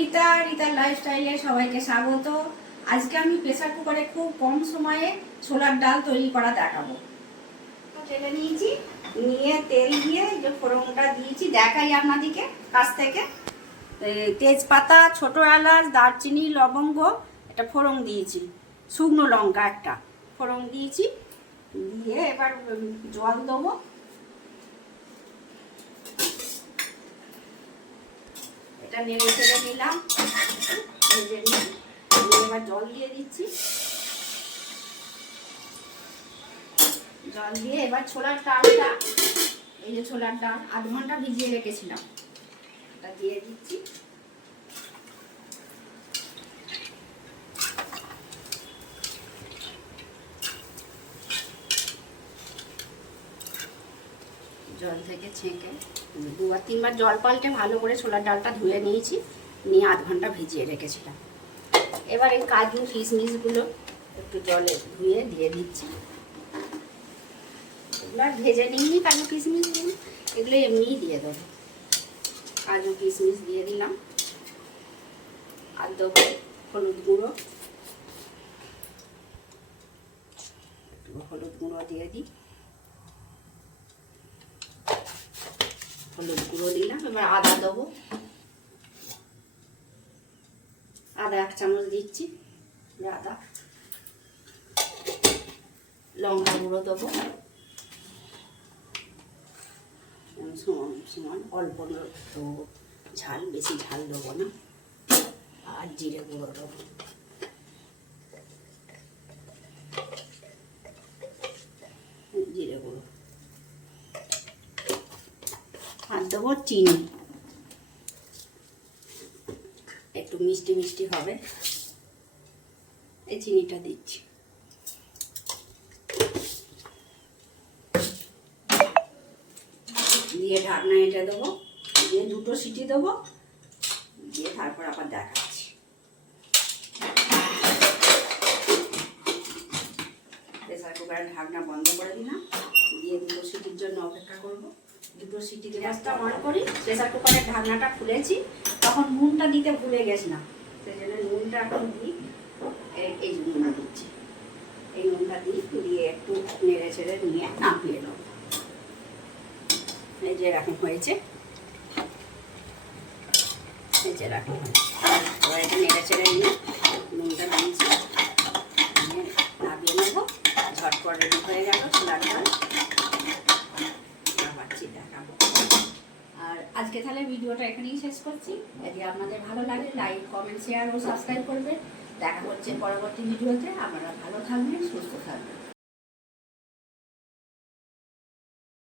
রিতার লাইফস্টাইলে সবাইকে স্বাগত। আজকে আমি প্রেসার কুকারে খুব কম সময়ে ছোলার ডাল তৈরি করা দেখাবো। ঢেলে নিয়েছি, নিয়ে তেল দিয়ে যে ফোড়নটা দিয়েছি দেখাই আপনাদেরকে কাছ থেকে। তেজপাতা, ছোট এলাচ, দারচিনি, লবঙ্গ, একটা ফোড়ন দিয়েছি, শুকনো লঙ্কা একটা ফোড়ন দিয়েছি। দিয়ে এবার জল দেবো। এটা নেড়ে চেড়ে নিলাম, এবার জল দিয়ে দিচ্ছি। জল দিয়ে এবার ছোলার ডালটা, এই যে ছোলার ডাল 8 ঘন্টা ভিজিয়ে রেখেছিলাম, এটা দিয়ে দিচ্ছি। জল থেকে ছেঁকে 2-3 বার জল পাল্টে ভালো করে ছোলার ডালটা ধুয়ে নিয়েছি, নিয়ে 8 ঘন্টা ভিজিয়ে রেখেছিলাম। এবার এই কাজু কিশমিশগুলো একটু জলে ধুয়ে দিয়ে দিচ্ছি। এগুলো আর ভেজে নিইনি কাজু কিশমিশগুলো, এগুলো এমনিই দিয়ে দেবো। কাজু কিশমিশ দিয়ে দিলাম, আর দেবো হলুদ গুঁড়ো, একটু হলুদ গুঁড়ো দিয়ে দিই। হলুদ গুঁড়ো দিলাম, এবার আদা দেবো, আদা 1 চামচ দিচ্ছি, আদা। লঙ্কা গুঁড়ো দেবো সমান সমান, অল্প দেবো ঝাল, বেশি ঝাল দেবো না। আর জিরে গুঁড়ো দেবো, জিরে গুঁড়ো। আর দেবো চিনি, একটু মিষ্টি মিষ্টি হবে, এই চিনিটা দিচ্ছি। দিয়ে ঢাকনা এটা দেবো, দিয়ে 2টো সিটি দেবো, দিয়ে তারপর আবার দেখাচ্ছি। প্রেসার কুকারের ঢাকনা বন্ধ করে দিলাম, দিয়ে 2টো সিটির জন্য অপেক্ষা করব। 2টো সিটি গ্যাসটা অন করি। প্রেসার কুকারের ঢাকনাটা খুলেছি, তখন নুনটা দিতে ভুলে গেছিলাম, সেই জন্য নুনটা এখন দিই। এই নুনটা দিচ্ছি, এই নুনটা দিয়ে একটু নেড়ে ছেড়ে নিয়ে নামিয়ে নেব। এই যে এরকম হয়েছে, এই যে এরকম হয়েছে। এবার এটা নেড়ে ছেড়ে নিয়ে নুনটা দিয়েছি, নামিয়ে নেবো। ঝটপট রেডি হয়ে গেল ছোলার ডাল। দেখাবো। আর আজকে তাহলে ভিডিওটা এখানেই শেষ করছি। যদি আপনাদের ভালো লাগে লাইক, কমেন্ট, শেয়ার ও সাবস্ক্রাইব করবেন। দেখা হচ্ছে পরবর্তী ভিডিওতে। আপনারা ভালো থাকবেন, সুস্থ থাকবেন।